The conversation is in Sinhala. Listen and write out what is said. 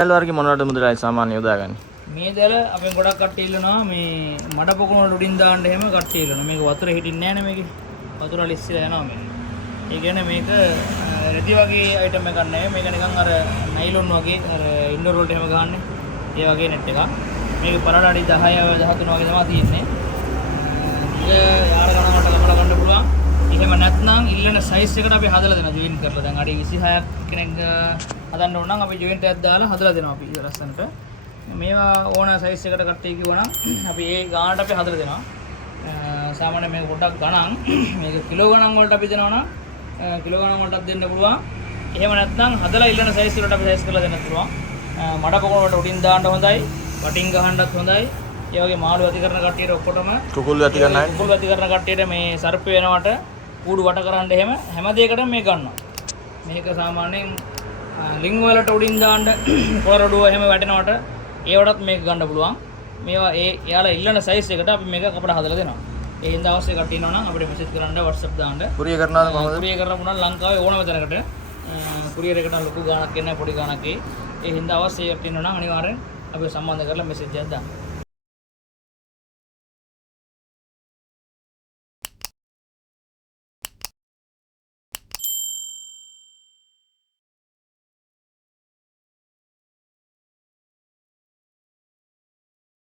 දැල් වර්ගයේ මොනවද මුදලයි සාමාන්‍ය යොදාගන්නේ? මේ දැල අපෙන් ගොඩක් කට්ටිය ඉල්ලනවා මේ මඩ පොකුණ වල උඩින් දාන්න එහෙම කට්ටිය ඉල්ලනවා. මේක වතුර හිටින්නේ නැහැ නේ මේකේ. වතුර ලිස්සිලා යනවා මේක. ඒ කියන්නේ මේක රෙදි වගේ අයිටම් එකක් නෙවෙයි. මේක නිකන් අර නයිලොන් වගේ අර ඉන්ඩෝර් වලට එහෙම ගහන්නේ. ඒ වගේ net එකක්. මේක පරණ අඩි 10 13 වගේ තමයි තියෙන්නේ. ඒක යාර ගණන් වලට ගමලා ගන්න පුළුවන්. එහෙම නැත්නම් ඉල්ලන සයිස් එකට අපි හදලා දෙනවා ජොයින් කරලා. දැන් අඩි 26ක් කෙනෙක් හදන්න ඕන නම් අපි ජොයින්ට් එකක් දාලා හදලා දෙනවා අපි ලස්සනට. මේවා ඕන සයිස් එකට කට්ටිය කිව්වනම් අපි ඒ ගානට අපි හදලා දෙනවා. සාමාන්‍ය මේක පොඩ්ඩක් ගණන් මේක කිලෝ ගණන් වලට අපි දෙනවා නම් කිලෝ ගණන් වලටත් දෙන්න පුළුවන්. එහෙම නැත්නම් හදලා ඉල්ලන සයිස් වලට අපි සයිස් කරලා දෙන්න පුළුවන්. මඩ පොකුණ වලට උඩින් දාන්න හොඳයි. වටින් ගහන්නත් හොඳයි. ඒ වගේ මාළු ඇති කරන කට්ටියට ඔක්කොටම කුකුළු ඇති කරන අය කුකුළු ඇති කරන කට්ටියට මේ සර්ප වෙනවට කූඩු වට කරන්න එහෙම හැම දෙයකටම මේක ගන්නවා. මේක සාමාන්‍යයෙන් ලිංග වලට උඩින් දාන්න කොරඩුව එහෙම වැටෙනවට ඒවටත් මේක ගන්න පුළුවන්. මේවා එයාලා ඉල්ලන සයිස් එකට අපි මේක කපලා හදලා දෙනවා. ඒ හින්දා අවශ්‍ය කට්ටිය ඉන්නවා නම් අපිට මෙසේජ් කරන්න WhatsApp දාන්න. කුරිය කරනවද කොහොමද? කුරිය කරන්න පුළුවන් ලංකාවේ ඕනම තැනකට. කුරියර් එකට ලොකු ගාණක් එන්නේ පොඩි ගාණක් ඒ හින්දා අවශ්‍ය කට්ටිය ඉන්නවා නම් අනිවාර්යෙන් අපි සම්බන්ධ කරලා මෙසේජ් එකක් දාන්න.